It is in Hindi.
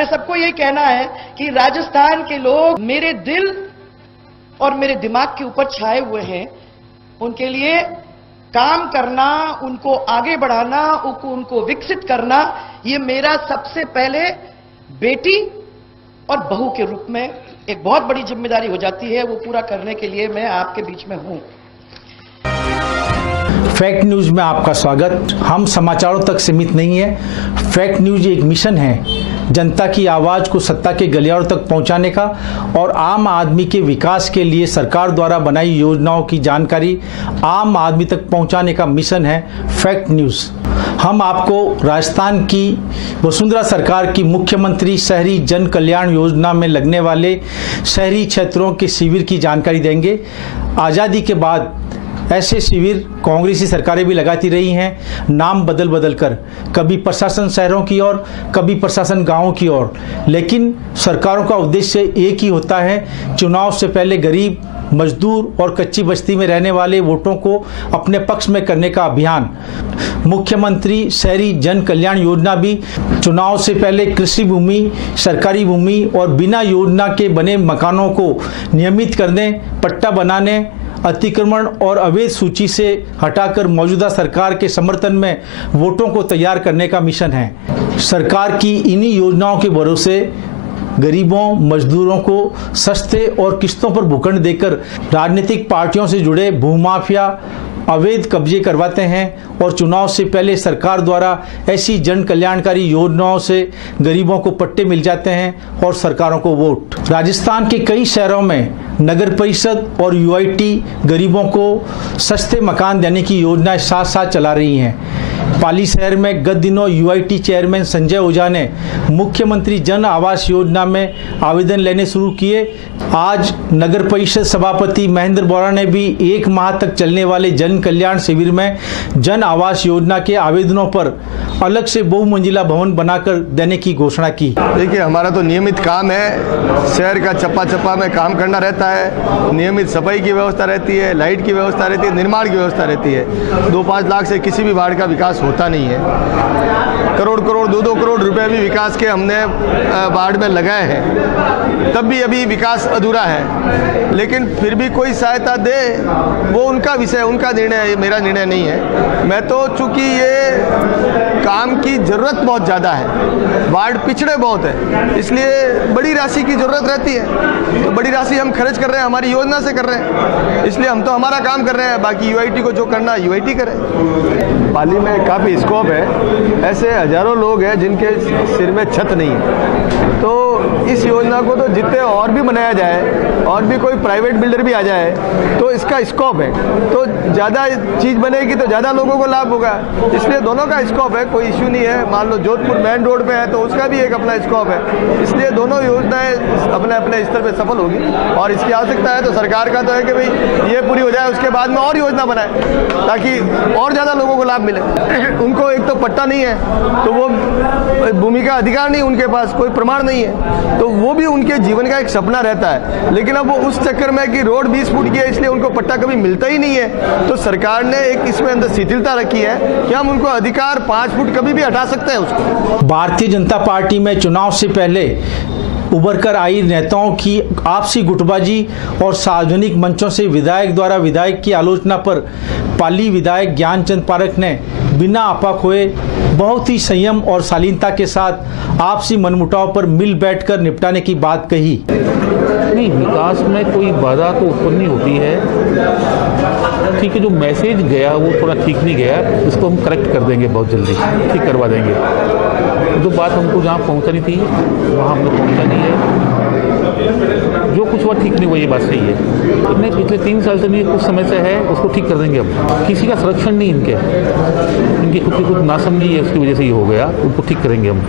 हमारे सबको यही कहना है कि राजस्थान के लोग मेरे दिल और मेरे दिमाग के ऊपर छाए हुए हैं। उनके लिए काम करना, उनको आगे बढ़ाना, उनको विकसित करना, ये मेरा सबसे पहले बेटी और बहू के रूप में एक बहुत बड़ी जिम्मेदारी हो जाती है। वो पूरा करने के लिए मैं आपके बीच में हूं। फैक्ट न्यूज में आपका स्वागत। हम समाचारों तक सीमित नहीं है। फैक्ट न्यूज एक मिशन है जनता की आवाज को सत्ता के गलियारों तक पहुंचाने का और आम आदमी के विकास के लिए सरकार द्वारा बनाई योजनाओं की जानकारी आम आदमी तक पहुंचाने का मिशन है फैक्ट न्यूज। हम आपको राजस्थान की वसुंधरा सरकार की मुख्यमंत्री शहरी जन कल्याण योजना में लगने वाले शहरी क्षेत्रों के शिविर की जानकारी देंगे। आज़ादी के बाद ऐसे शिविर कांग्रेसी सरकारें भी लगाती रही हैं, नाम बदल बदल कर, कभी प्रशासन शहरों की ओर, कभी प्रशासन गांवों की ओर, लेकिन सरकारों का उद्देश्य एक ही होता है, चुनाव से पहले गरीब, मजदूर और कच्ची बस्ती में रहने वाले वोटों को अपने पक्ष में करने का अभियान। मुख्यमंत्री शहरी जन कल्याण योजना भी चुनाव से पहले कृषि भूमि, सरकारी भूमि और बिना योजना के बने मकानों को नियमित करने, पट्टा बनाने, अतिक्रमण और अवैध सूची से हटाकर मौजूदा सरकार के समर्थन में वोटों को तैयार करने का मिशन है। सरकार की इन्हीं योजनाओं के भरोसे गरीबों, मजदूरों को सस्ते और किस्तों पर भूखंड देकर राजनीतिक पार्टियों से जुड़े भूमाफिया अवैध कब्जे करवाते हैं और चुनाव से पहले सरकार द्वारा ऐसी जन कल्याणकारी योजनाओं से गरीबों को पट्टे मिल जाते हैं और सरकारों को वोट। राजस्थान के कई शहरों में नगर परिषद और यूआईटी गरीबों को सस्ते मकान देने की योजनाएं साथ साथ चला रही हैं। पाली शहर में गत दिनों यूआईटी चेयरमैन संजय ओझा ने मुख्यमंत्री जन आवास योजना में आवेदन लेने शुरू किए। आज नगर परिषद सभापति महेंद्र बोरा ने भी 1 माह तक चलने वाले जन कल्याण शिविर में जन आवास योजना के आवेदनों पर अलग से बहुमंजिला भवन बनाकर देने की घोषणा की। देखिए, हमारा तो नियमित काम है, शहर का चप्पा चप्पा में काम करना रहता है। नियमित सफाई की व्यवस्था रहती है, लाइट की व्यवस्था रहती है, निर्माण की व्यवस्था रहती है। 2-5 लाख से किसी भी वार्ड का विकास होता नहीं है। करोड़ 2-2 करोड़ रुपए भी विकास के हमने वार्ड में लगाए हैं, तब भी अभी विकास अधूरा है। लेकिन फिर भी कोई सहायता दे, वो उनका विषय, उनका निर्णय है, मेरा निर्णय नहीं है। मैं तो चूंकि ये काम की ज़रूरत बहुत ज़्यादा है, वार्ड पिछड़े बहुत है, इसलिए बड़ी राशि की ज़रूरत रहती है। तो बड़ी राशि हम खर्च कर रहे हैं, हमारी योजना से कर रहे हैं, इसलिए हम तो हमारा काम कर रहे हैं। बाकी यूआईटी को जो करना है यूआईटी करे। पाली में काफ़ी स्कोप है, ऐसे हजारों लोग हैं जिनके सिर में छत नहीं है। तो इस योजना को तो जितने और भी बनाया जाए और भी कोई प्राइवेट बिल्डर भी आ जाए तो इसका स्कोप है, तो ज़्यादा चीज़ बनेगी तो ज़्यादा लोगों को लाभ होगा, इसलिए दोनों का स्कोप है, कोई इश्यू नहीं है। मान लो जोधपुर मेन रोड पे है तो उसका भी एक अपना स्कोप है, इसलिए दोनों योजनाएं अपने अपने स्तर पे सफल होगी। और इसकी आवश्यकता है तो सरकार का तो है कि भाई ये पूरी हो जाए, उसके बाद में और योजना बनाए ताकि और ज़्यादा लोगों को लाभ मिले। उनको एक तो पट्टा नहीं है, तो वो भूमि का अधिकार नहीं, उनके पास कोई प्रमाण नहीं है, तो वो भी उनके जीवन का एक सपना रहता है। लेकिन अब वो उस चक्कर में कि रोड 20 फुट की है इसलिए उनको पट्टा कभी मिलता ही नहीं है, तो सरकार ने एक इसमें अंदर शिथिलता रखी है कि हम उनको अधिकार 5 फुट कभी भी हटा सकते हैं उसको। भारतीय जनता पार्टी में चुनाव से पहले उभर कर आई नेताओं की आपसी गुटबाजी और सार्वजनिक मंचों से विधायक द्वारा विधायक की आलोचना पर पाली विधायक ज्ञानचंद पारख ने बिना आपा खोए बहुत ही संयम और शालीनता के साथ आपसी मनमुटाव पर मिल बैठकर निपटाने की बात कही। नहीं, विकास में कोई बाधा तो उत्पन्न नहीं होती है। ठीक है, जो मैसेज गया वो थोड़ा ठीक नहीं गया, इसको हम करेक्ट कर देंगे, बहुत जल्दी ठीक करवा देंगे। जो बात हमको जहाँ पहुँचानी थी वहाँ हमने पहुँचानी है। जो कुछ हुआ ठीक नहीं हुआ, ये बात सही है। नहीं, पिछले 3 साल से नहीं, कुछ समय से है, उसको ठीक कर देंगे हम। किसी का संरक्षण नहीं, इनकी खुद की खुद नासमझी है, उसकी वजह से ये हो गया, उनको ठीक करेंगे हम।